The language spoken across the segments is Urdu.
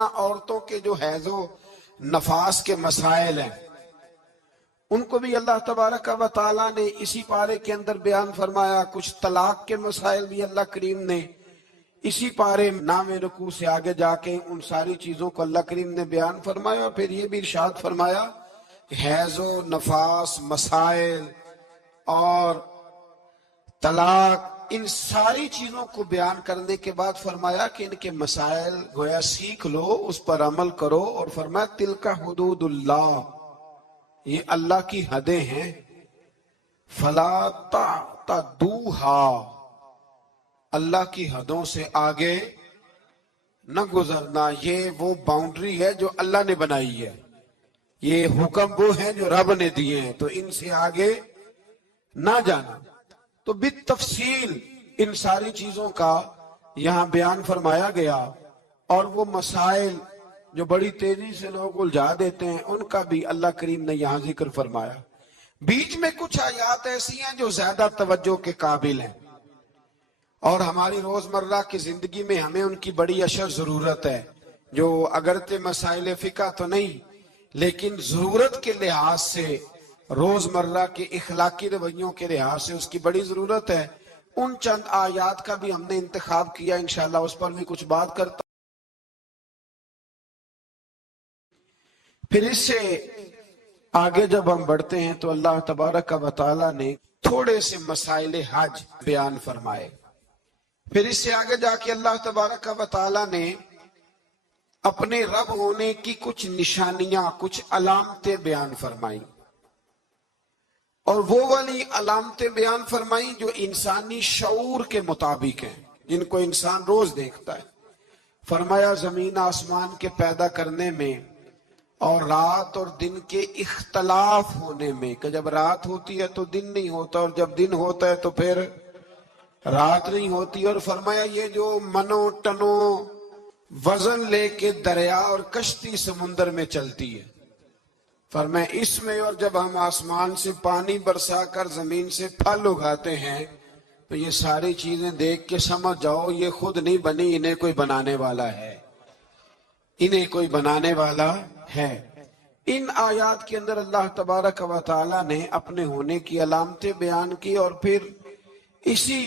عورتوں کے جو حیض و نفاس کے مسائل ہیں ان کو بھی اللہ تبارک و تعالیٰ نے اسی پارے کے اندر بیان فرمایا. کچھ طلاق کے مسائل بھی اللہ کریم نے اسی پارے نام رکوع سے آگے جا کے ان ساری چیزوں کو اللہ کریم نے بیان فرمایا. پھر یہ بھی ارشاد فرمایا کہ حیض و نفاس مسائل اور طلاق ان ساری چیزوں کو بیان کرنے کے بعد فرمایا کہ ان کے مسائل گویا سیکھ لو، اس پر عمل کرو، اور فرمایا تلک حدود اللہ، یہ اللہ کی حدیں ہیں، فلا تعتدوہا، اللہ کی حدوں سے آگے نہ گزرنا. یہ وہ باؤنڈری ہے جو اللہ نے بنائی ہے، یہ حکم وہ ہیں جو رب نے دیے ہیں، تو ان سے آگے نہ جانا. تو بالتفصیل ان ساری چیزوں کا یہاں بیان فرمایا گیا، اور وہ مسائل جو بڑی تیزی سے لوگ الجھا دیتے ہیں ان کا بھی اللہ کریم نے یہاں ذکر فرمایا. بیچ میں کچھ آیات ایسی ہیں جو زیادہ توجہ کے قابل ہیں، اور ہماری روزمرہ کی زندگی میں ہمیں ان کی بڑی اشد ضرورت ہے، جو اگرچہ مسائل فقہ تو نہیں لیکن ضرورت کے لحاظ سے، روزمرہ کے اخلاقی رویوں کے لحاظ سے اس کی بڑی ضرورت ہے. ان چند آیات کا بھی ہم نے انتخاب کیا، انشاءاللہ اس پر بھی کچھ بات کرتا. پھر اس سے آگے جب ہم بڑھتے ہیں تو اللہ تبارک و تعالیٰ نے تھوڑے سے مسائل حج بیان فرمائے. پھر اس سے آگے جا کے اللہ تبارک و تعالیٰ نے اپنے رب ہونے کی کچھ نشانیاں، کچھ علامتیں بیان فرمائیں، اور وہ والی علامتیں بیان فرمائیں جو انسانی شعور کے مطابق ہیں، جن کو انسان روز دیکھتا ہے. فرمایا زمین آسمان کے پیدا کرنے میں اور رات اور دن کے اختلاف ہونے میں، کہ جب رات ہوتی ہے تو دن نہیں ہوتا، اور جب دن ہوتا ہے تو پھر رات نہیں ہوتی. اور فرمایا یہ جو منو ٹنو وزن لے کے دریا اور کشتی سمندر میں چلتی ہے، فرمایا اس میں، اور جب ہم آسمان سے پانی برسا کر زمین سے پھل اگاتے ہیں تو یہ ساری چیزیں دیکھ کے سمجھ جاؤ یہ خود نہیں بنی، انہیں کوئی بنانے والا ہے، انہیں کوئی بنانے والا ہے. ان آیات کے اندر اللہ تبارک و تعالیٰ نے اپنے ہونے کی علامتیں بیان کی، اور پھر اسی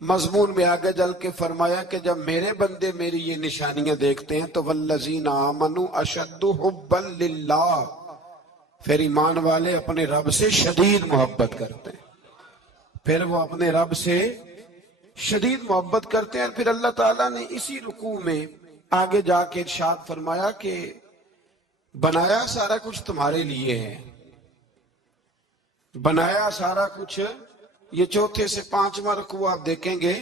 مضمون میں آگے جل کے فرمایا کہ جب میرے بندے میری یہ نشانیاں دیکھتے ہیں تو والذین آمنوا اشد حبا للہ، پھر ایمان والے اپنے رب سے شدید محبت کرتے ہیں، پھر وہ اپنے رب سے شدید محبت کرتے ہیں. پھر اللہ تعالیٰ نے اسی رکوع میں آگے جا کے ارشاد فرمایا کہ بنایا سارا کچھ تمہارے لیے ہے، بنایا سارا کچھ. یہ چوتھے سے پانچواں رکوع آپ دیکھیں گے،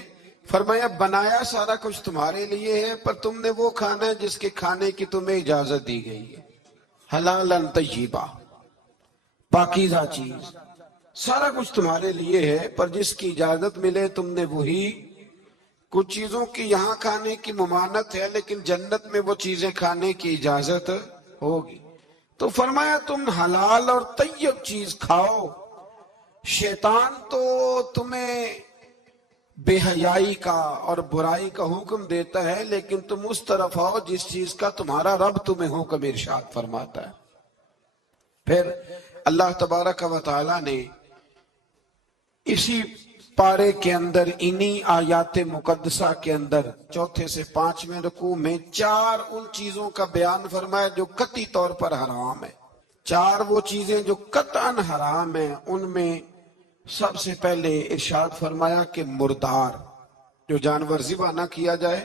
فرمایا بنایا سارا کچھ تمہارے لیے ہے، پر تم نے وہ کھانا ہے جس کے کھانے کی تمہیں اجازت دی گئی ہے، حلالا طیبا، پاکیزہ چیز. سارا کچھ تمہارے لیے ہے، پر جس کی اجازت ملے تم نے وہی. کچھ چیزوں کی یہاں کھانے کی ممانعت ہے، لیکن جنت میں وہ چیزیں کھانے کی اجازت ہوگی. تو فرمایا تم حلال اور طیب چیز کھاؤ. شیطان تو تمہیں بے حیائی کا اور برائی کا حکم دیتا ہے، لیکن تم اس طرف آؤ جس چیز کا تمہارا رب تمہیں حکم ارشاد فرماتا ہے. پھر اللہ تبارک و تعالیٰ نے اسی پارے کے اندر انہی آیات مقدسہ کے اندر چوتھے سے پانچویں رکوع میں چار ان چیزوں کا بیان فرمایا جو قطعی طور پر حرام ہے. چار وہ چیزیں جو قطعاً حرام ہیں، ان میں سب سے پہلے ارشاد فرمایا کہ مردار، جو جانور ذبح نہ کیا جائے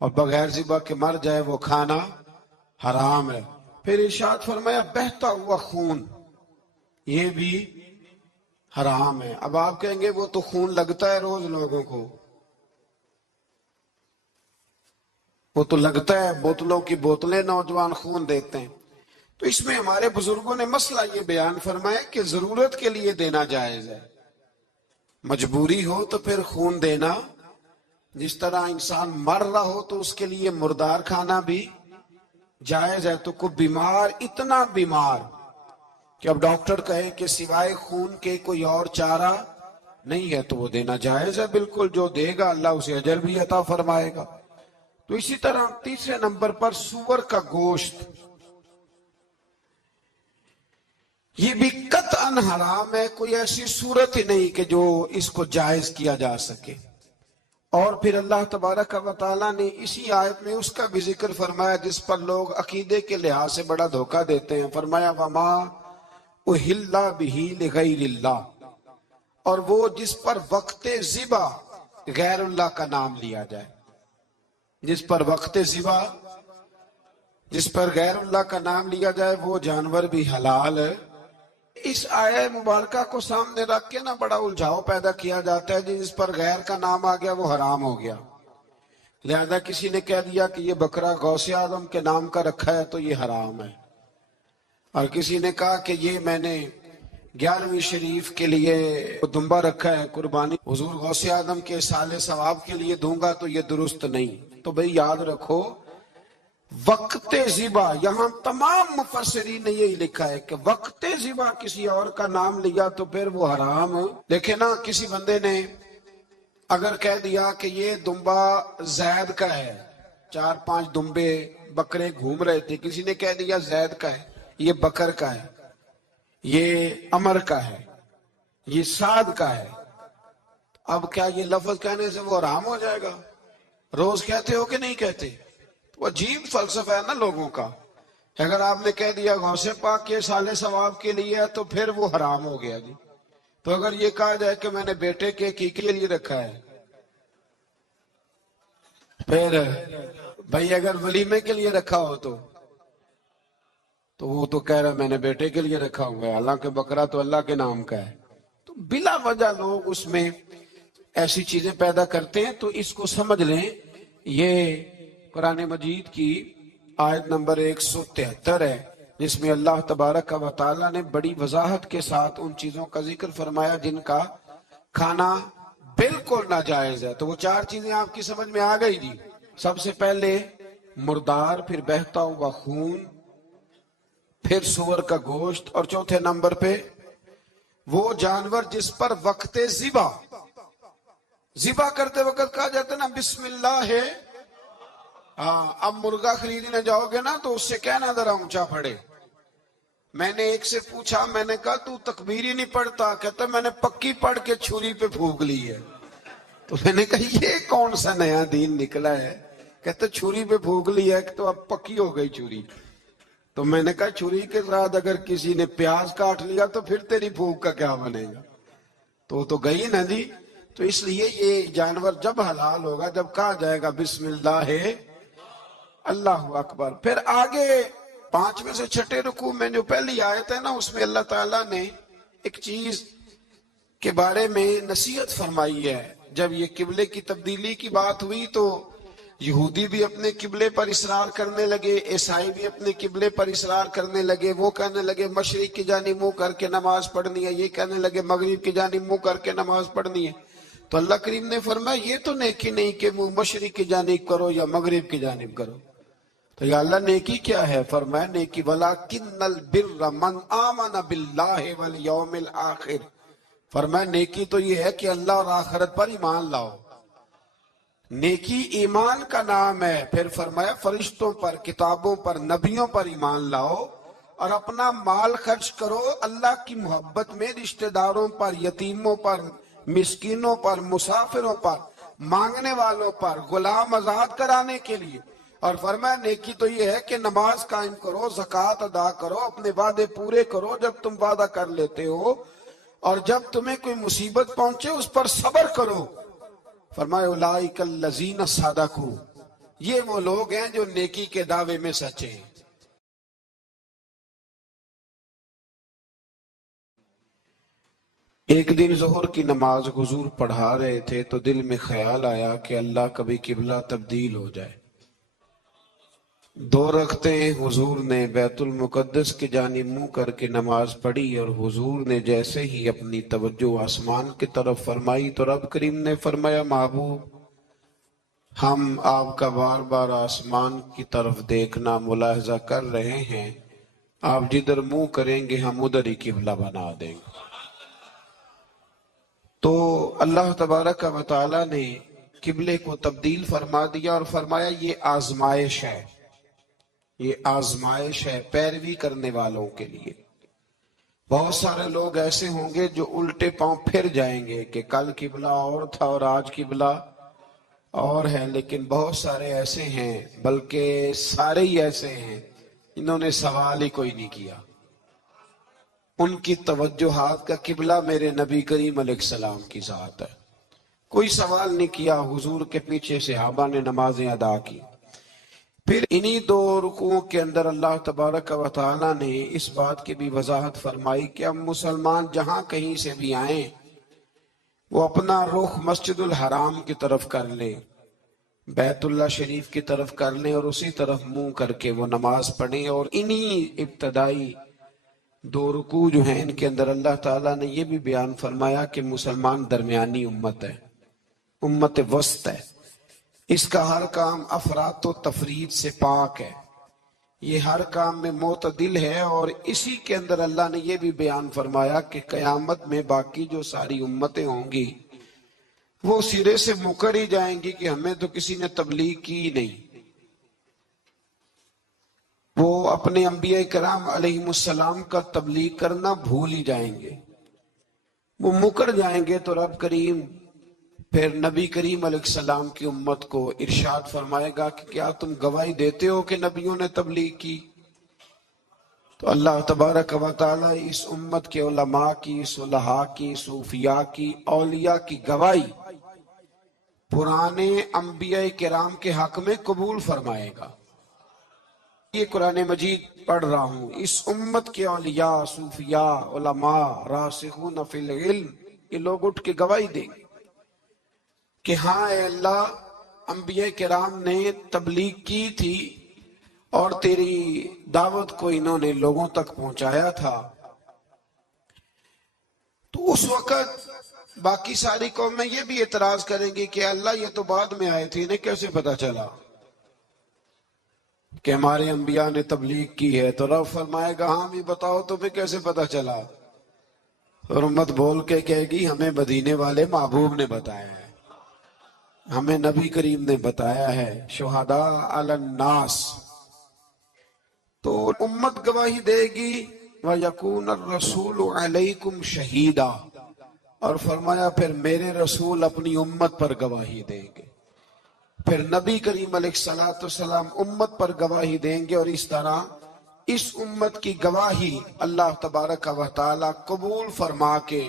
اور بغیر ذبح کے مر جائے، وہ کھانا حرام ہے. پھر ارشاد فرمایا بہتا ہوا خون، یہ بھی حرام ہے. اب آپ کہیں گے وہ تو خون لگتا ہے روز لوگوں کو، وہ تو لگتا ہے، بوتلوں کی بوتلیں نوجوان خون دیتے ہیں. تو اس میں ہمارے بزرگوں نے مسئلہ یہ بیان فرمایا کہ ضرورت کے لیے دینا جائز ہے، مجبوری ہو تو پھر خون دینا، جس طرح انسان مر رہا ہو تو اس کے لیے مردار کھانا بھی جائز ہے. تو کوئی بیمار، اتنا بیمار کہ اب ڈاکٹر کہے کہ سوائے خون کے کوئی اور چارہ نہیں ہے تو وہ دینا جائز ہے بالکل. جو دے گا اللہ اسے اجر بھی عطا فرمائے گا. تو اسی طرح تیسرے نمبر پر سور کا گوشت، یہ بھی قطعاً حرام ہے، کوئی ایسی صورت ہی نہیں کہ جو اس کو جائز کیا جا سکے۔ اور پھر اللہ تبارک و تعالیٰ نے اسی آیت میں اس کا بھی ذکر فرمایا جس پر لوگ عقیدے کے لحاظ سے بڑا دھوکہ دیتے ہیں، فرمایا وَمَا أُحِلَّ بِهِ لِغَيْرِ اللَّهِ، اور وہ جس پر وقت ذبح غیر اللہ کا نام لیا جائے، جس پر وقت ذبح، جس پر غیر اللہ کا نام لیا جائے وہ جانور بھی حلال ہے۔ اس آیہ مبارکہ کو سامنے رکھ کے نا بڑا الجھاؤ پیدا کیا جاتا ہے، جس پر غیر کا نام آ گیا وہ حرام ہو گیا، لہذا کسی نے کہہ دیا کہ یہ بکرا غوث اعظم کے نام کا رکھا ہے تو یہ حرام ہے، اور کسی نے کہا کہ یہ میں نے 11ویں شریف کے لیے دمبا رکھا ہے قربانی حضور غوث اعظم کے سال ثواب کے لیے دوں گا تو یہ درست نہیں۔ تو بھئی یاد رکھو وقت ذبح، یہاں تمام مفسرین نے یہی لکھا ہے کہ وقت ذبح کسی اور کا نام لیا تو پھر وہ حرام۔ دیکھیں نا کسی بندے نے اگر کہہ دیا کہ یہ دمبا زید کا ہے، 4-5 دمبے بکرے گھوم رہے تھے، کسی نے کہہ دیا زید کا ہے، یہ بکر کا ہے، یہ عمر کا ہے، یہ سعد کا ہے، اب کیا یہ لفظ کہنے سے وہ حرام ہو جائے گا؟ روز کہتے ہو کہ نہیں کہتے؟ تو عجیب فلسفہ ہے نا لوگوں کا، اگر آپ نے کہہ دیا غوث پاک کے سال ثواب کے لیے ہے تو پھر وہ حرام ہو گیا جی۔ تو اگر یہ کہا جائے کہ میں نے بیٹے کے عقیقے کے لیے رکھا ہے، پھر بھائی اگر ولیمے کے لیے رکھا ہو تو وہ تو کہہ رہا میں نے بیٹے کے لیے رکھا ہوا ہے، حالانکہ بکرا تو اللہ کے نام کا ہے۔ تو بلا وجہ لوگ اس میں ایسی چیزیں پیدا کرتے ہیں، تو اس کو سمجھ لیں یہ قرآن مجید کی آیت نمبر 173 ہے جس میں اللہ تبارک و تعالیٰ نے بڑی وضاحت کے ساتھ ان چیزوں کا ذکر فرمایا جن کا کھانا بالکل ناجائز ہے۔ تو وہ 4 چیزیں آپ کی سمجھ میں آ گئی جی۔ سب سے پہلے مردار، پھر بہتا ہوا خون، پھر سور کا گوشت، اور چوتھے نمبر پہ وہ جانور جس پر وقت ذبح کرتے وقت کہا جاتا ہے نا بسم اللہ ہے۔ اب مرغا خریدنے جاؤ گے نا تو اس سے کہنا ذرا اونچا پڑے۔ میں نے ایک سے پوچھا، میں نے کہا تو تکبیر ہی نہیں پڑھتا؟ کہتا میں نے پکی پڑھ کے چھری پہ پھونک لی ہے۔ تو میں نے کہا یہ کون سا نیا دین نکلا ہے؟ کہتا چھری پہ پھونک لی ہے تو اب پکی ہو گئی چھری۔ تو میں نے کہا چھری کے ساتھ اگر کسی نے پیاز کاٹ لیا تو پھر تیری پھونک کا کیا بنے گا؟ تو گئی نا جی۔ تو اس لیے یہ جانور جب حلال ہوگا جب کہا جائے گا بسم اللہ ہے اللہ اکبر۔ پھر آگے 5 میں سے 6 رکوع میں جو پہلی آیت ہے نا اس میں اللہ تعالیٰ نے ایک چیز کے بارے میں نصیحت فرمائی ہے۔ جب یہ قبلے کی تبدیلی کی بات ہوئی تو یہودی بھی اپنے قبلے پر اصرار کرنے لگے، عیسائی بھی اپنے قبلے پر اصرار کرنے لگے، وہ کہنے لگے مشرق کی جانب منہ کر کے نماز پڑھنی ہے، یہ کہنے لگے مغرب کی جانب منہ کر کے نماز پڑھنی ہے۔ تو اللہ کریم نے فرمایا یہ تو نیکی نہیں کہ منہ مشرق کی جانب کرو یا مغرب کی جانب کرو۔ تو یا اللہ نیکی کیا ہے؟ فرمایا نیکی وَلَٰكِنَّ الْبِرَّ مَنْ آمَنَ بِاللَّهِ وَالْيَوْمِ الْآخِرِ، فرمایا نیکی تو یہ ہے کہ اللہ اور آخرت پر ایمان لاؤ۔ نیکی ایمان کا نام ہے۔ پھر فرمایا فرشتوں پر، کتابوں پر، نبیوں پر ایمان لاؤ، اور اپنا مال خرچ کرو اللہ کی محبت میں، رشتہ داروں پر، یتیموں پر، مسکینوں پر، مسافروں پر، مانگنے والوں پر، غلام آزاد کرانے کے لیے۔ اور فرمایا نیکی تو یہ ہے کہ نماز قائم کرو، زکوٰۃ ادا کرو، اپنے وعدے پورے کرو جب تم وعدہ کر لیتے ہو، اور جب تمہیں کوئی مصیبت پہنچے اس پر صبر کرو۔ فرمایا اولئک الذین صدقوا، یہ وہ لوگ ہیں جو نیکی کے دعوے میں سچے ہیں۔ ایک دن ظہر کی نماز حضور پڑھا رہے تھے تو دل میں خیال آیا کہ اللہ کبھی قبلہ تبدیل ہو جائے۔ 2 رکعتیں حضور نے بیت المقدس کی جانب منہ کر کے نماز پڑھی، اور حضور نے جیسے ہی اپنی توجہ آسمان کی طرف فرمائی تو رب کریم نے فرمایا محبوب ہم آپ کا بار بار آسمان کی طرف دیکھنا ملاحظہ کر رہے ہیں، آپ جدھر منہ کریں گے ہم ادھر ہی قبلہ بنا دیں گے۔ تو اللہ تبارک و تعالیٰ نے قبلے کو تبدیل فرما دیا اور فرمایا یہ آزمائش ہے، یہ آزمائش ہے پیروی کرنے والوں کے لیے۔ بہت سارے لوگ ایسے ہوں گے جو الٹے پاؤں پھر جائیں گے کہ کل قبلہ اور تھا اور آج قبلہ اور ہے، لیکن بہت سارے ایسے ہیں، بلکہ سارے ہی ایسے ہیں، انہوں نے سوال ہی کوئی نہیں کیا۔ ان کی توجہات کا قبلہ میرے نبی کریم علیہ السلام کی ذات ہے، کوئی سوال نہیں کیا۔ حضور کے پیچھے صحابہ نے نمازیں ادا کی۔ پھر انہی دو رکوعوں کے اندر اللہ تبارک و تعالی نے اس بات کی بھی وضاحت فرمائی کہ اب مسلمان جہاں کہیں سے بھی آئیں وہ اپنا رخ مسجد الحرام کی طرف کر لے، بیت اللہ شریف کی طرف کر لیں اور اسی طرف منہ کر کے وہ نماز پڑھیں۔ اور انہی ابتدائی دو رکوع جو ہیں ان کے اندر اللہ تعالیٰ نے یہ بھی بیان فرمایا کہ مسلمان درمیانی امت ہے، امت وسط ہے، اس کا ہر کام افراط و تفرید سے پاک ہے، یہ ہر کام میں معتدل ہے۔ اور اسی کے اندر اللہ نے یہ بھی بیان فرمایا کہ قیامت میں باقی جو ساری امتیں ہوں گی وہ سرے سے مکر ہی جائیں گی کہ ہمیں تو کسی نے تبلیغ کی نہیں، وہ اپنے انبیاء کرام علیہ السلام کا تبلیغ کرنا بھول ہی جائیں گے، وہ مکر جائیں گے۔ تو رب کریم پھر نبی کریم علیہ السلام کی امت کو ارشاد فرمائے گا کہ کیا تم گواہی دیتے ہو کہ نبیوں نے تبلیغ کی؟ تو اللہ تبارک و تعالی اس امت کے علماء کی، صلحاء کی، صوفیاء کی، اولیاء کی گواہی پرانے انبیاء کرام کے حق میں قبول فرمائے گا۔ یہ قرآن مجید پڑھ رہا ہوں، اس امت کے اولیاء، صوفیاء، علماء، راسخون فی العلم، یہ لوگ اٹھ کے گواہی دیں گے کہ ہاں اے اللہ، انبیاء کرام نے تبلیغ کی تھی اور تیری دعوت کو انہوں نے لوگوں تک پہنچایا تھا۔ تو اس وقت باقی ساری قومیں یہ بھی اعتراض کریں گی کہ اللہ یہ تو بعد میں آئے تھے، انہیں کیسے پتا چلا کہ ہمارے انبیاء نے تبلیغ کی ہے؟ تو رب فرمائے گا ہاں بھی بتاؤ تمہیں کیسے پتا چلا؟ اور امت بول کے کہے گی ہمیں مدینے والے محبوب نے بتایا ہے، ہمیں نبی کریم نے بتایا ہے، شہداء علی الناس۔ تو امت گواہی دے گی وَيَكُونَ الرَّسُولُ عَلَيْكُمْ شَهِيدًا، اور فرمایا پھر میرے رسول اپنی امت پر گواہی دیں گے، پھر نبی کریم علیہ السلام امت پر گواہی دیں گے، اور اس طرح اس امت کی گواہی اللہ تبارک و تعالی قبول فرما کے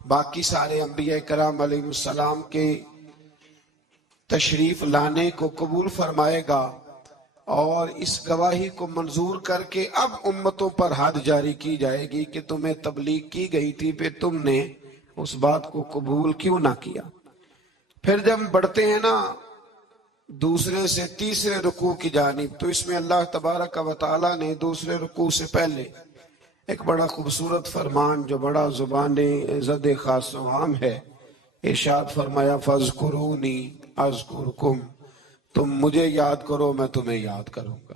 باقی سارے انبیاء کرام علیہ السلام کے تشریف لانے کو قبول فرمائے گا، اور اس گواہی کو منظور کر کے اب امتوں پر حد جاری کی جائے گی کہ تمہیں تبلیغ کی گئی تھی، پھر تم نے اس بات کو قبول کیوں نہ کیا۔ پھر جب بڑھتے ہیں نا دوسرے سے تیسرے رکوع کی جانب، تو اس میں اللہ تبارک و تعالی نے دوسرے رکوع سے پہلے ایک بڑا خوبصورت فرمان جو بڑا زبان زد خاص و عام ہے، ارشاد فرمایا فَاذْكُرُونِي أَذْكُرْكُمْ، تم مجھے یاد کرو میں تمہیں یاد کروں گا،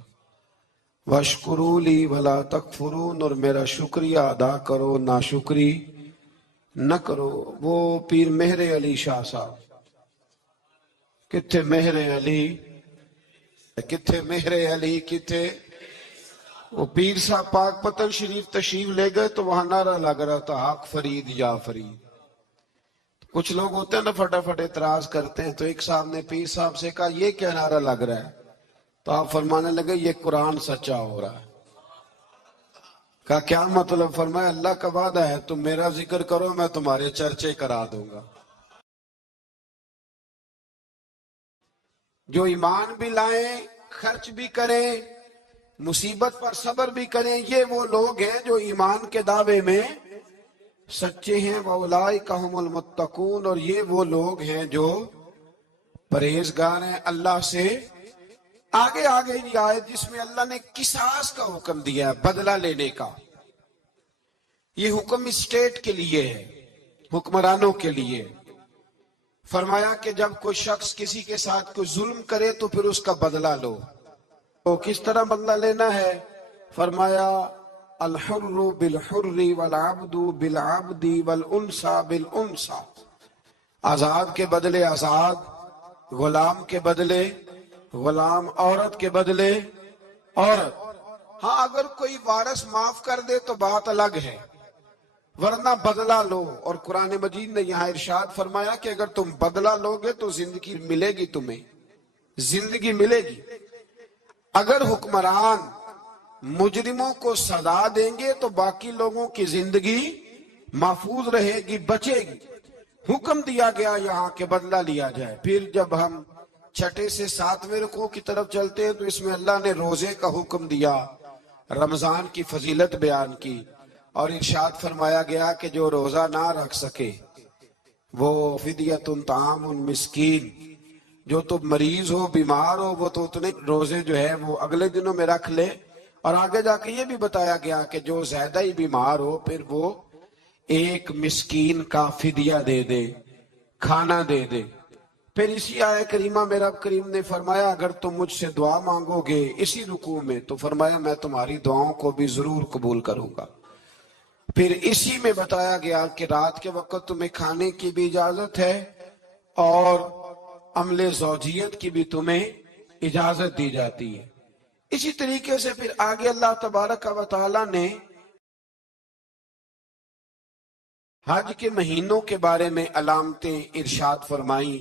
وَاشْكُرُوا لِي وَلَا تَكْفُرُونَ، اور میرا شکریہ ادا کرو ناشکری نہ کرو۔ وہ پیر مہر علی شاہ صاحب، کتھے مہر علی، کتھے مہر علی، کتھے وہ پیر صاحب پاک پتن شریف تشریف لے گئے تو وہاں نعرہ لگ رہا تھا حق فرید یا فرید۔ کچھ لوگ ہوتے ہیں نا فٹافٹ اعتراض کرتے ہیں، تو ایک صاحب نے پیر صاحب سے کہا یہ کیا نعرہ لگ رہا ہے؟ تو آپ فرمانے لگے یہ قرآن سچا ہو رہا ہے۔ کہا کیا مطلب؟ فرمایا اللہ کا وعدہ ہے تم میرا ذکر کرو میں تمہارے چرچے کرا دوں گا۔ جو ایمان بھی لائیں، خرچ بھی کریں، مصیبت پر صبر بھی کریں، یہ وہ لوگ ہیں جو ایمان کے دعوے میں سچے ہیں۔ وَأُولَئِكَ هُمُ الْمُتَّقُونَ، اور یہ وہ لوگ ہیں جو پرہیزگار ہیں اللہ سے۔ آگے یہ آیت جس میں اللہ نے قصاص کا حکم دیا ہے، بدلہ لینے کا، یہ حکم اسٹیٹ کے لیے ہے، حکمرانوں کے لیے۔ فرمایا کہ جب کوئی شخص کسی کے ساتھ کوئی ظلم کرے تو پھر اس کا بدلہ لو۔ تو کس طرح بدلہ لینا ہے؟ فرمایا الحر بالحر والعبد بالعبد والانثى بالانثى، آزاد کے بدلے آزاد، غلام کے بدلے غلام، عورت کے بدلے عورت۔ ہاں اگر کوئی وارث معاف کر دے تو بات الگ ہے، ورنہ بدلہ لو۔ اور قرآن مجید نے یہاں ارشاد فرمایا کہ اگر تم بدلہ لوگے تو زندگی ملے گی، تمہیں زندگی ملے گی۔ اگر حکمران مجرموں کو سزا دیں گے تو باقی لوگوں کی زندگی محفوظ رہے گی، بچے گی۔ حکم دیا گیا یہاں کہ بدلہ لیا جائے۔ پھر جب ہم چھٹے سے 7ویں رکوع کی طرف چلتے ہیں تو اس میں اللہ نے روزے کا حکم دیا، رمضان کی فضیلت بیان کی، اور ارشاد فرمایا گیا کہ جو روزہ نہ رکھ سکے وہ فدیۃ طعام مسکین، جو تو مریض ہو، بیمار ہو، وہ تو اتنے روزے جو ہے وہ اگلے دنوں میں رکھ لے۔ اور آگے جا کے یہ بھی بتایا گیا کہ جو زیادہ ہی بیمار ہو پھر وہ ایک مسکین کا فدیہ دے دے، کھانا دے دے۔ پھر اسی آیہ کریمہ میں رب کریم نے فرمایا اگر تم مجھ سے دعا مانگو گے اسی رکوع میں تو فرمایا میں تمہاری دعاؤں کو بھی ضرور قبول کروں گا۔ پھر اسی میں بتایا گیا کہ رات کے وقت تمہیں کھانے کی بھی اجازت ہے اور عمل زوجیت کی بھی تمہیں اجازت دی جاتی ہے۔ اسی طریقے سے پھر آگے اللہ تبارک و تعالی نے حج کے مہینوں کے بارے میں علامتیں ارشاد فرمائیں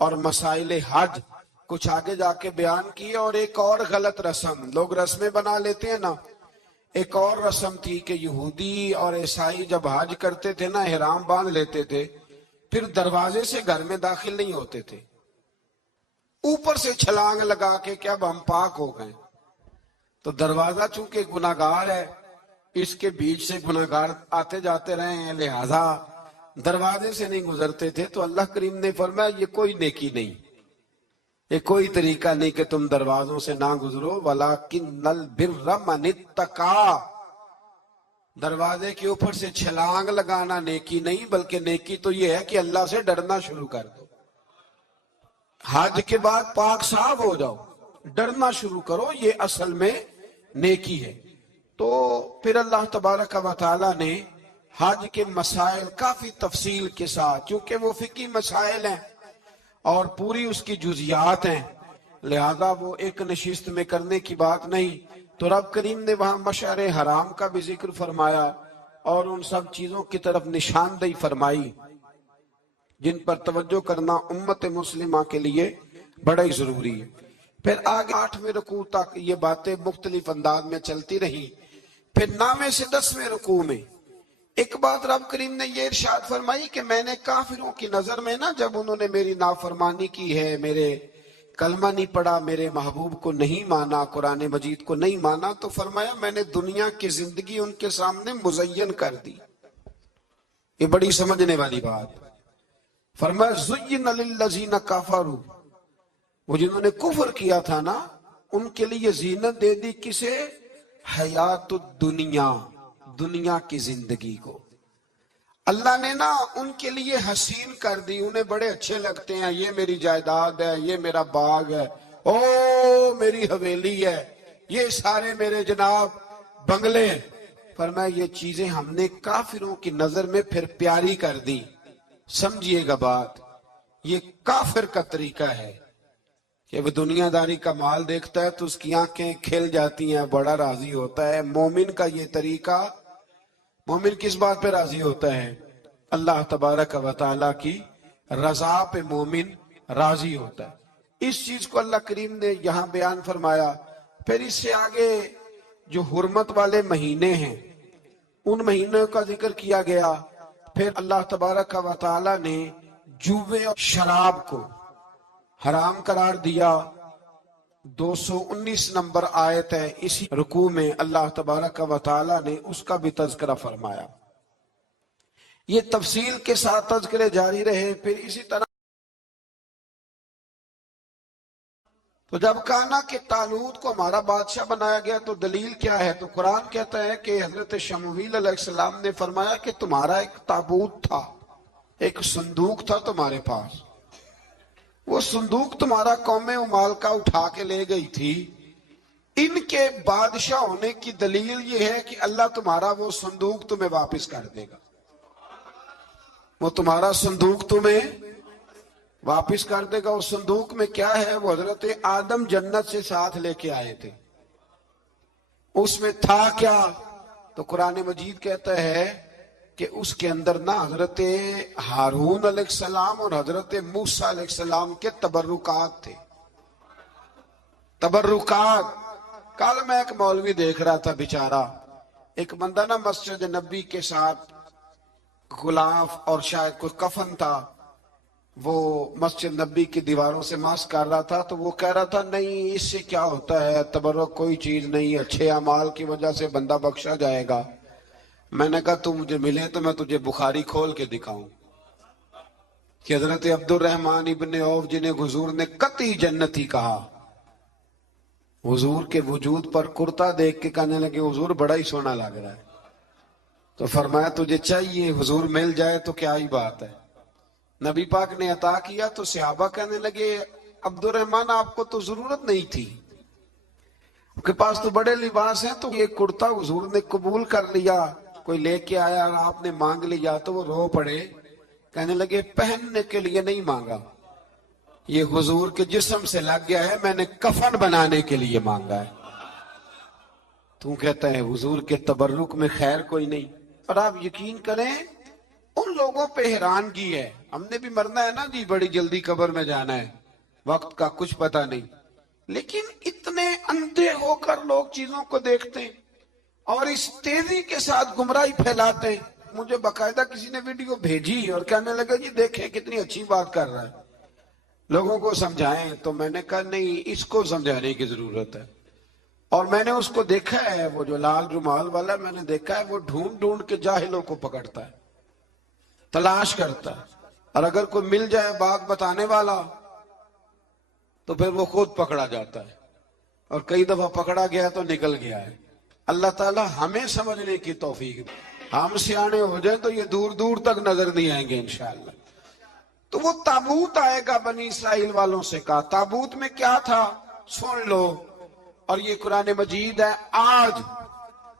اور مسائل حج کچھ آگے جا کے بیان کی۔ اور ایک اور غلط رسم لوگ رسمیں بنا لیتے ہیں نا، ایک اور رسم تھی کہ یہودی اور عیسائی جب حج کرتے تھے نا، احرام باندھ لیتے تھے، پھر دروازے سے گھر میں داخل نہیں ہوتے تھے، اوپر سے چھلانگ لگا کے کہ اب ہم پاک ہو گئے۔ تو دروازہ چونکہ گناہگار ہے، اس کے بیچ سے گناہگار آتے جاتے رہے ہیں، لہذا دروازے سے نہیں گزرتے تھے۔ تو اللہ کریم نے فرمایا یہ کوئی نیکی نہیں، یہ کوئی طریقہ نہیں کہ تم دروازوں سے نہ گزرو، وَلَٰكِنَّ الْبِرَّ مَنِ اتَّقَىٰ۔ دروازے کے اوپر سے چھلانگ لگانا نیکی نہیں، بلکہ نیکی تو یہ ہے کہ اللہ سے ڈرنا شروع کر دو۔ حج کے بعد پاک صاف ہو جاؤ، ڈرنا شروع کرو، یہ اصل میں نیکی ہے۔ تو پھر اللہ تبارک و تعالی نے حج کے مسائل کافی تفصیل کے ساتھ، چونکہ وہ فقہی مسائل ہیں اور پوری اس کی جزیات ہیں، لہذا وہ ایک نشست میں کرنے کی بات نہیں، تو رب کریم نے وہاں مشعر حرام کا بھی ذکر فرمایا اور ان سب چیزوں کی طرف نشاندہی فرمائی جن پر توجہ کرنا امت مسلمہ کے لیے بڑا ہی ضروری ہے۔ پھر آگے 8ویں رکوع تک یہ باتیں مختلف انداز میں چلتی رہی۔ پھر 9ویں سے 10ویں رکوع میں ایک بات رب کریم نے یہ ارشاد فرمائی کہ میں نے کافروں کی نظر میں نا، جب انہوں نے میری نافرمانی کی ہے، میرے کلمہ نہیں پڑھا، میرے محبوب کو نہیں مانا، قرآن مجید کو نہیں مانا، تو فرمایا میں نے دنیا کی زندگی ان کے سامنے مزین کر دی۔ یہ بڑی سمجھنے والی بات۔ فرمایا زُيِّنَ لِلَّذِينَ كَفَرُوا، وہ جنہوں نے کفر کیا تھا نا، ان کے لیے زینت دے دی کسے؟ حیات الدنیا، دنیا کی زندگی کو اللہ نے نا ان کے لیے حسین کر دی، انہیں بڑے اچھے لگتے ہیں، یہ میری جائیداد ہے، یہ میرا باغ ہے، او میری حویلی ہے، یہ سارے میرے جناب بنگلے ہیں۔ فرمایا یہ چیزیں ہم نے کافروں کی نظر میں پھر پیاری کر دی۔ سمجھیے گا بات، یہ کافر کا طریقہ ہے کہ وہ دنیا داری کا مال دیکھتا ہے تو اس کی آنکھیں کھل جاتی ہیں، بڑا راضی ہوتا ہے۔ مومن کا یہ طریقہ، مومن کس بات پہ راضی ہوتا ہے؟ اللہ تبارک و تعالیٰ کی رضا پہ مومن راضی ہوتا ہے۔ اس چیز کو اللہ کریم نے یہاں بیان فرمایا۔ پھر اس سے آگے جو حرمت والے مہینے ہیں ان مہینوں کا ذکر کیا گیا۔ پھر اللہ تبارک و تعالیٰ نے جوے اور شراب کو حرام قرار دیا۔ 219 نمبر آیت ہے، اسی رکوع میں اللہ تبارک و تعالیٰ نے اس کا بھی تذکرہ فرمایا۔ یہ تفصیل کے ساتھ تذکرے جاری رہے۔ پھر اسی طرح تو جب کہا نا کہ طالوت کو ہمارا بادشاہ بنایا گیا تو دلیل کیا ہے؟ تو قرآن کہتا ہے کہ حضرت شمویل علیہ السلام نے فرمایا کہ تمہارا ایک تابوت تھا، ایک صندوق تھا تمہارے پاس، وہ صندوق تمہارا قوم مالکہ اٹھا کے لے گئی تھی، ان کے بادشاہ ہونے کی دلیل یہ ہے کہ اللہ تمہارا وہ صندوق تمہیں واپس کر دے گا، وہ تمہارا صندوق تمہیں واپس کر دے گا. اس صندوق میں کیا ہے؟ وہ حضرت آدم جنت سے ساتھ لے کے آئے تھے. اس میں تھا کیا؟ تو قرآن مجید کہتا ہے کہ اس کے اندر نہ حضرت ہارون علیہ السلام اور حضرت موسیٰ علیہ السلام کے تبرکات تھے. تبرکات. کل میں ایک مولوی دیکھ رہا تھا بیچارہ، ایک بندہ نا مسجد نبی کے ساتھ غلاف اور شاید کوئی کفن تھا، وہ مسجد نبی کی دیواروں سے ماس کر رہا تھا. تو وہ کہہ رہا تھا نہیں اس سے کیا ہوتا ہے، تبرک کوئی چیز نہیں، اچھے اعمال کی وجہ سے بندہ بخشا جائے گا. میں نے کہا تو مجھے ملے تو میں تجھے بخاری کھول کے دکھاؤں کہ حضرت عبد الرحمن ابن عوف جنہیں حضور نے قطعی جنتی کہا، حضور کے وجود پر کرتا دیکھ کے کہنے لگے حضور بڑا ہی سونا لگ رہا ہے. تو فرمایا تجھے چاہیے حضور مل جائے تو کیا ہی بات ہے. نبی پاک نے عطا کیا تو صحابہ کہنے لگے عبد الرحمن آپ کو تو ضرورت نہیں تھی، آپ کے پاس تو بڑے لباس ہیں، تو یہ کرتا حضور نے قبول کر لیا، کوئی لے کے آیا اور آپ نے مانگ لیا. تو وہ رو پڑے، کہنے لگے پہننے کے لیے نہیں مانگا، یہ حضور کے جسم سے لگ گیا ہے، میں نے کفن بنانے کے لیے مانگا ہے. تو کہتا ہے حضور کے تبرک میں خیر کوئی نہیں. اور آپ یقین کریں ان لوگوں پہ حیرانگی ہے، ہم نے بھی مرنا ہے نا جی، بڑی جلدی قبر میں جانا ہے، وقت کا کچھ پتہ نہیں، لیکن اتنے اندھے ہو کر لوگ چیزوں کو دیکھتے ہیں اور اس تیزی کے ساتھ گمراہی پھیلاتے ہیں. مجھے باقاعدہ کسی نے ویڈیو بھیجی اور کہنے لگا جی دیکھیں کتنی اچھی بات کر رہا ہے، لوگوں کو سمجھائیں. تو میں نے کہا نہیں، اس کو سمجھانے کی ضرورت ہے. اور میں نے اس کو دیکھا ہے، وہ جو لال رومال والا میں نے دیکھا ہے، وہ ڈھونڈ ڈھونڈ کے جاہلوں کو پکڑتا ہے، تلاش کرتا ہے، اور اگر کوئی مل جائے بات بتانے والا تو پھر وہ خود پکڑا جاتا ہے، اور کئی دفعہ پکڑا گیا تو نکل گیا ہے. اللہ تعالی ہمیں سمجھنے کی توفیق دے. ہم سیانے ہو جائیں تو یہ دور دور تک نظر نہیں آئیں گے انشاءاللہ. تو وہ تابوت آئے گا بنی اسرائیل والوں سے کہا. تابوت میں کیا تھا سن لو، اور یہ قرآن مجید ہے. آج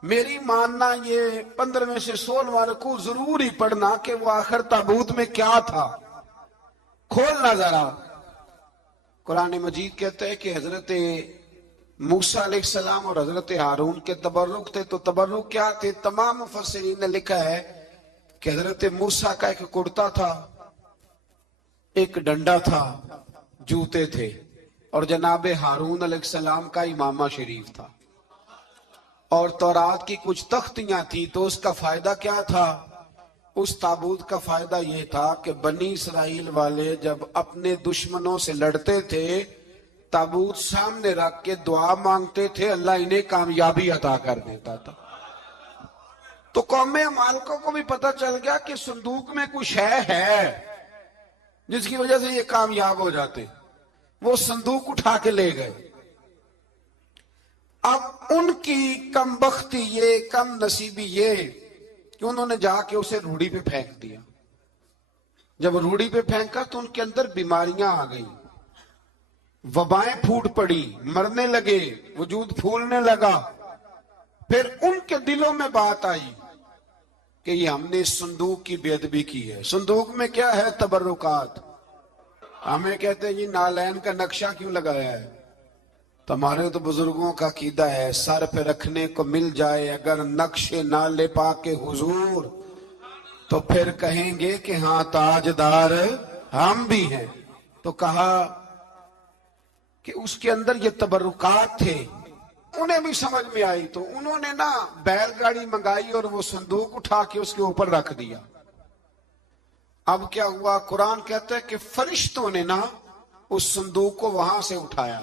میری ماننا یہ 15 سے 16 رکوع ضرور ہی پڑھنا کہ وہ آخر تابوت میں کیا تھا. کھولنا ذرا. قرآن مجید کہتا ہے کہ حضرت موسیٰ علیہ السلام اور حضرت ہارون کے تبرک تھے. تو تبرک کیا تھے؟ تمام مفسرین نے لکھا ہے کہ حضرت موسیٰ کا ایک کرتا تھا، ایک ڈنڈا تھا، جوتے تھے، اور جناب ہارون علیہ السلام کا امامہ شریف تھا، اور تورات کی کچھ تختیاں تھی. تو اس کا فائدہ کیا تھا؟ اس تابوت کا فائدہ یہ تھا کہ بنی اسرائیل والے جب اپنے دشمنوں سے لڑتے تھے تابوت سامنے رکھ کے دعا مانگتے تھے، اللہ انہیں کامیابی عطا کر دیتا تھا. تو قوم عمالقہ کو بھی پتہ چل گیا کہ صندوق میں کچھ ہے جس کی وجہ سے یہ کامیاب ہو جاتے. وہ صندوق اٹھا کے لے گئے. اب ان کی کم بختی یہ، کم نصیبی یہ کہ انہوں نے جا کے اسے روڑی پہ پھینک دیا. جب روڑی پہ پھینکا تو ان کے اندر بیماریاں آ گئیں، وبائیں پھوٹ پڑی، مرنے لگے، وجود پھولنے لگا. پھر ان کے دلوں میں بات آئی کہ یہ ہم نے اس صندوق کی بے ادبی کی ہے. صندوق میں کیا ہے؟ تبرکات. ہمیں کہتے ہیں جی نالین کا نقشہ کیوں لگایا ہے؟ تمہارے تو بزرگوں کا عقیدہ ہے سر پہ رکھنے کو مل جائے اگر نقش نالے پاک حضور تو پھر کہیں گے کہ ہاں تاجدار ہم بھی ہیں. تو کہا کہ اس کے اندر یہ تبرکات تھے. انہیں بھی سمجھ میں آئی تو انہوں نے نا بیل گاڑی منگائی اور وہ صندوق اٹھا کے اس کے اوپر رکھ دیا. اب کیا ہوا؟ قرآن کہتا ہے کہ فرشتوں نے نا اس صندوق کو وہاں سے اٹھایا.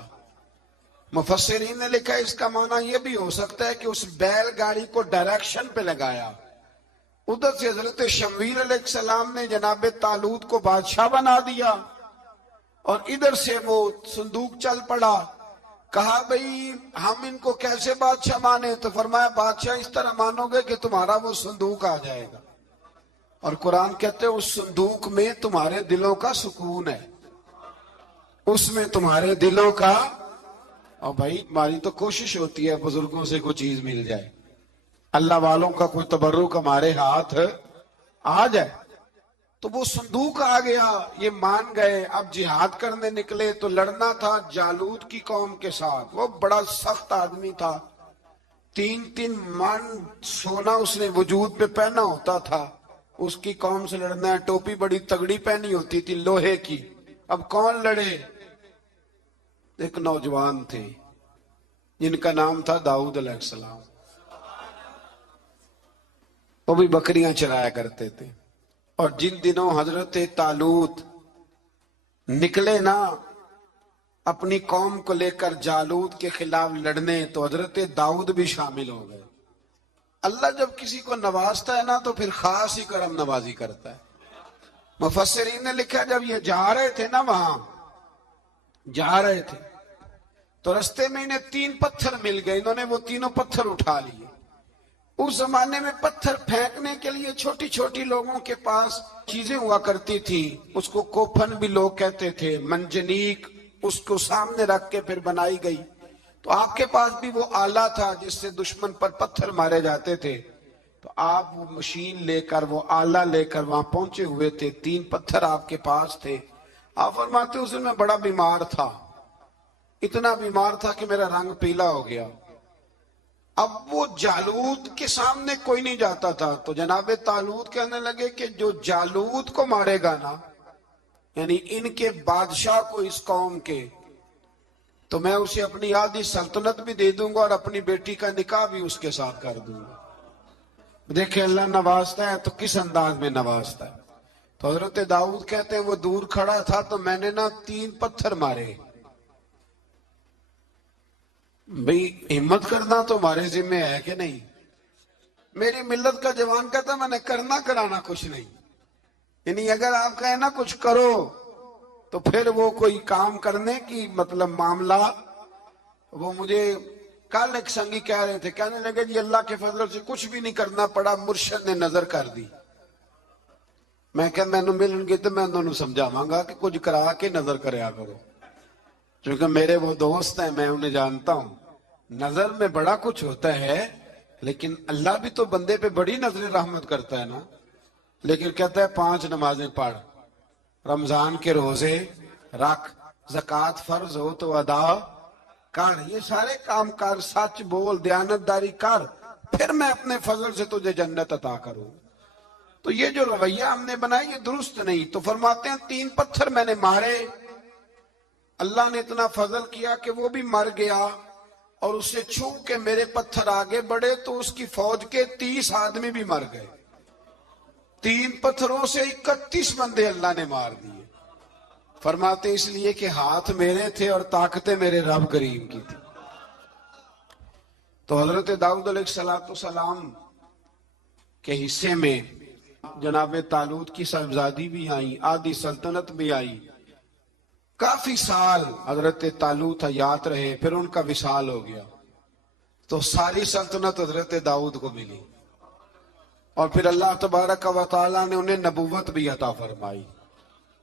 مفسرین نے لکھا اس کا معنی یہ بھی ہو سکتا ہے کہ اس بیل گاڑی کو ڈائریکشن پہ لگایا. ادھر سے حضرت شمویل علیہ السلام نے جناب طالوت کو بادشاہ بنا دیا اور ادھر سے وہ صندوق چل پڑا. کہا بھئی ہم ان کو کیسے بادشاہ مانے؟ تو فرمایا بادشاہ اس طرح مانو گے کہ تمہارا وہ صندوق آ جائے گا. اور قرآن کہتے ہیں اس صندوق میں تمہارے دلوں کا سکون ہے، اس میں تمہارے دلوں کا. اور بھائی ہماری تو کوشش ہوتی ہے بزرگوں سے کوئی چیز مل جائے، اللہ والوں کا کوئی تبرک ہمارے ہاتھ آ جائے. تو وہ صندوق آ گیا، یہ مان گئے، اب جہاد کرنے نکلے تو لڑنا تھا جالوت کی قوم کے ساتھ۔ وہ بڑا سخت آدمی تھا، 3 من سونا اس نے وجود پہ پہنا ہوتا تھا، اس کی قوم سے لڑنا ہے۔ ٹوپی بڑی تگڑی پہنی ہوتی تھی لوہے کی۔ اب کون لڑے؟ ایک نوجوان تھے جن کا نام تھا داؤد علیہ السلام، وہ بھی بکریاں چرایا کرتے تھے۔ اور جن دنوں حضرت طالوت نکلے نا اپنی قوم کو لے کر جالوت کے خلاف لڑنے، تو حضرت داؤد بھی شامل ہو گئے۔ اللہ جب کسی کو نوازتا ہے نا تو پھر خاص ہی کرم نوازی کرتا ہے۔ مفسرین نے لکھا جب یہ جا رہے تھے نا، وہاں جا رہے تھے تو رستے میں انہیں 3 پتھر مل گئے، انہوں نے وہ تینوں پتھر اٹھا لیے۔ اس زمانے میں پتھر پھینکنے کے لیے چھوٹی چھوٹی لوگوں کے پاس چیزیں ہوا کرتی تھی، اس کو کوپھن بھی لوگ کہتے تھے، منجنیق، اس کو سامنے رکھ کے پھر بنائی گئی۔ تو آپ کے پاس بھی وہ آلہ تھا جس سے دشمن پر پتھر مارے جاتے تھے، تو آپ وہ مشین لے کر، وہ آلہ لے کر وہاں پہنچے ہوئے تھے۔ 3 پتھر آپ کے پاس تھے۔ آپ فرماتے اس دن میں بڑا بیمار تھا، اتنا بیمار تھا کہ میرا رنگ پیلا ہو گیا۔ اب وہ جالوت کے سامنے کوئی نہیں جاتا تھا، تو جناب طالوت کہنے لگے کہ جو جالوت کو مارے گا نا، یعنی ان کے بادشاہ کو اس قوم کے، تو میں اسے اپنی آدھی سلطنت بھی دے دوں گا اور اپنی بیٹی کا نکاح بھی اس کے ساتھ کر دوں گا۔ دیکھیں اللہ نوازتا ہے تو کس انداز میں نوازتا ہے۔ تو حضرت داؤد کہتے ہیں وہ دور کھڑا تھا تو میں نے نا 3 پتھر مارے۔ بھئی ہمت کرنا تو ہمارے ذمہ ہے کہ نہیں؟ میری ملت کا جوان کہتا میں نے کرنا کرانا کچھ نہیں، یعنی اگر آپ کہیں نا کچھ کرو تو پھر وہ کوئی کام کرنے کی مطلب معاملہ۔ وہ مجھے کل ایک سنگی کہہ رہے تھے، کہنے لگے جی اللہ کے فضل سے کچھ بھی نہیں کرنا پڑا، مرشد نے نظر کر دی۔ میں کہ میں ملن گے تو میں انہوں نے سمجھاواں گا کہ کچھ کرا کے نظر کریا کرو، کیونکہ میرے وہ دوست ہیں، میں انہیں جانتا ہوں۔ نظر میں بڑا کچھ ہوتا ہے، لیکن اللہ بھی تو بندے پہ بڑی نظر رحمت کرتا ہے نا۔ لیکن کہتا ہے 5 نمازیں پڑھ، رمضان کے روزے رکھ، زکوٰۃ فرض ہو تو ادا کر، یہ سارے کام کر، سچ بول، دیانتداری کر، پھر میں اپنے فضل سے تجھے جنت عطا کروں۔ تو یہ جو رویہ ہم نے بنایا یہ درست نہیں۔ تو فرماتے ہیں 3 پتھر میں نے مارے، اللہ نے اتنا فضل کیا کہ وہ بھی مر گیا، اور اسے چھو کے میرے پتھر آگے بڑھے تو اس کی فوج کے 30 آدمی بھی مر گئے۔ 3 پتھروں سے 31 بندے اللہ نے مار دیے۔ فرماتے اس لیے کہ ہاتھ میرے تھے اور طاقتیں میرے رب کریم کی تھی۔ تو حضرت داؤد علیہ السلام کے حصے میں جناب طالوت کی صاحبزادی بھی آئی، آدھی سلطنت بھی آئی۔ کافی سال حضرت طالوت حیات رہے، پھر ان کا وصال ہو گیا، تو ساری سلطنت حضرت داؤد کو ملی، اور پھر اللہ تبارک و تعالیٰ نے انہیں نبوت بھی عطا فرمائی۔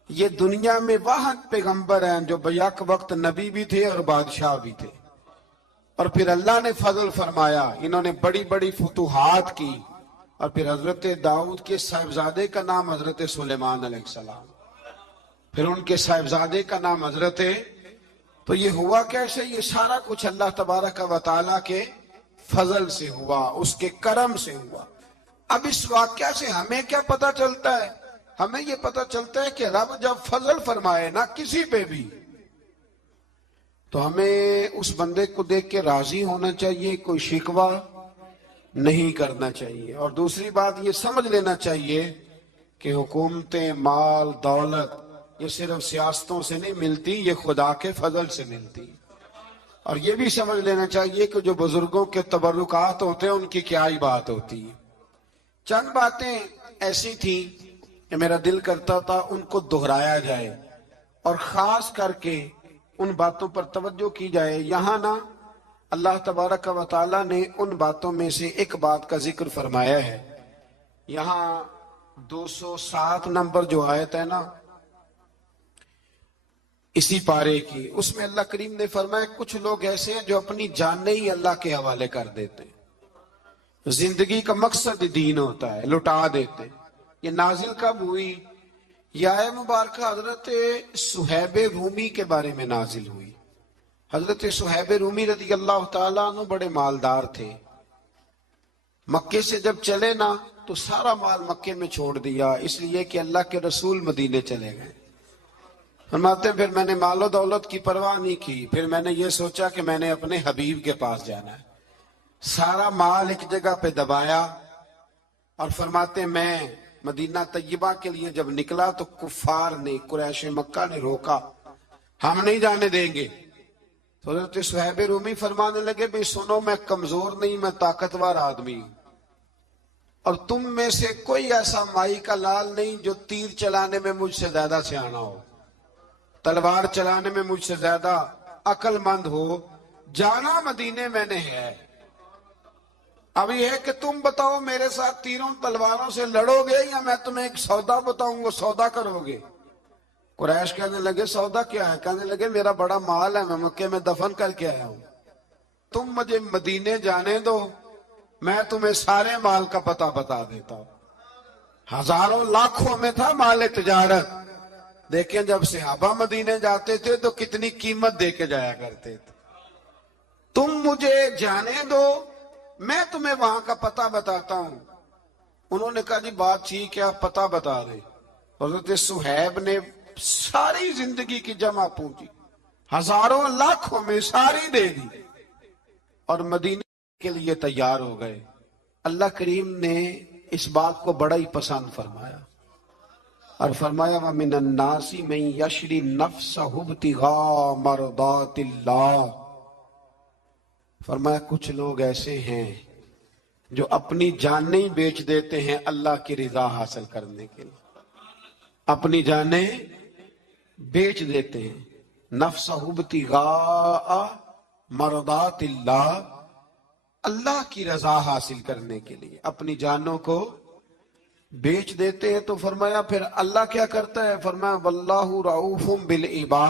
یہ دنیا میں واحد پیغمبر ہیں جو بیک وقت نبی بھی تھے اور بادشاہ بھی تھے، اور پھر اللہ نے فضل فرمایا، انہوں نے بڑی بڑی فتوحات کی۔ اور پھر حضرت داؤد کے صاحبزادے کا نام حضرت سلیمان علیہ السلام، پھر ان کے صاحبزادے کا نام حضرت۔ تو یہ ہوا کیسے؟ یہ سارا کچھ اللہ تبارک و تعالیٰ کے فضل سے ہوا، اس کے کرم سے ہوا۔ اب اس واقعہ سے ہمیں کیا پتہ چلتا ہے؟ ہمیں یہ پتہ چلتا ہے کہ رب جب فضل فرمائے نا کسی پہ بھی، تو ہمیں اس بندے کو دیکھ کے راضی ہونا چاہیے، کوئی شکوہ نہیں کرنا چاہیے۔ اور دوسری بات یہ سمجھ لینا چاہیے کہ حکومتیں، مال، دولت یہ صرف سیاستوں سے نہیں ملتی، یہ خدا کے فضل سے ملتی۔ اور یہ بھی سمجھ لینا چاہیے کہ جو بزرگوں کے تبرکات ہوتے ہیں ان کی کیا ہی بات ہوتی ہے۔ چند باتیں ایسی تھیں کہ میرا دل کرتا تھا ان کو دہرایا جائے، اور خاص کر کے ان باتوں پر توجہ کی جائے۔ یہاں نا اللہ تبارک و تعالیٰ نے ان باتوں میں سے ایک بات کا ذکر فرمایا ہے۔ یہاں 207 نمبر جو آیت ہے نا اسی پارے کی، اس میں اللہ کریم نے فرمایا کچھ لوگ ایسے ہیں جو اپنی جانیں ہی اللہ کے حوالے کر دیتے ہیں، زندگی کا مقصد دین ہوتا ہے، لٹا دیتے ہیں۔ یہ نازل کب ہوئی؟ یہ آیت مبارکہ حضرت صہیب رومی کے بارے میں نازل ہوئی۔ حضرت صہیب رومی رضی اللہ تعالیٰ عنہ بڑے مالدار تھے۔ مکے سے جب چلے نا تو سارا مال مکے میں چھوڑ دیا، اس لیے کہ اللہ کے رسول مدینے چلے گئے۔ فرماتے ہیں پھر میں نے مال و دولت کی پرواہ نہیں کی، پھر میں نے یہ سوچا کہ میں نے اپنے حبیب کے پاس جانا ہے۔ سارا مال ایک جگہ پہ دبایا اور فرماتے ہیں میں مدینہ طیبہ کے لیے جب نکلا تو کفار نے، قریش مکہ نے روکا، ہم نہیں جانے دیں گے۔ تو حضرت صہیب رومی فرمانے لگے بھی سنو، میں کمزور نہیں، میں طاقتور آدمی ہوں، اور تم میں سے کوئی ایسا مائی کا لال نہیں جو تیر چلانے میں مجھ سے زیادہ سیانا ہو، تلوار چلانے میں مجھ سے زیادہ عقل مند ہو، جانا مدینے میں نے ہے۔ اب یہ ہے کہ تم بتاؤ میرے ساتھ تیروں تلواروں سے لڑو گے یا میں تمہیں ایک سودا بتاؤں گا، سودا کرو گے؟ قریش کہنے لگے سودا کیا ہے؟ کہنے لگے میرا بڑا مال ہے، میں مکے میں دفن کر کے آیا ہوں، تم مجھے مدینے جانے دو، میں تمہیں سارے مال کا پتہ بتا دیتا ہوں۔ ہزاروں لاکھوں میں تھا مال تجارت۔ دیکھیں جب صحابہ مدینے جاتے تھے تو کتنی قیمت دے کے جایا کرتے تھے۔ تم مجھے جانے دو، میں تمہیں وہاں کا پتہ بتاتا ہوں۔ انہوں نے کہا جی بات ٹھیک ہے، آپ پتہ بتا دیں۔ حضرت صہیب نے ساری زندگی کی جمع پونجی ہزاروں لاکھوں میں ساری دے دی اور مدینے کے لیے تیار ہو گئے۔ اللہ کریم نے اس بات کو بڑا ہی پسند فرمایا اور فرمایا وَمِنَ النَّاسِ مَن يَشْرِي نَفْسَهُ ابْتِغَاءَ مَرْضَاتِ اللَّهِ، فرمایا کچھ لوگ ایسے ہیں جو اپنی جانیں بیچ دیتے ہیں اللہ کی رضا حاصل کرنے کے لیے، اپنی جانیں بیچ دیتے ہیں۔ نَفْسَهُ ابْتِغَاءَ مَرْضَاتِ اللَّهِ، اللہ کی رضا حاصل کرنے کے لیے اپنی جانوں کو بیچ دیتے ہیں۔ تو فرمایا پھر اللہ کیا کرتا ہے؟ فرمایا وَاللَّهُ رَؤُوفٌ بِالْعِبَادِ،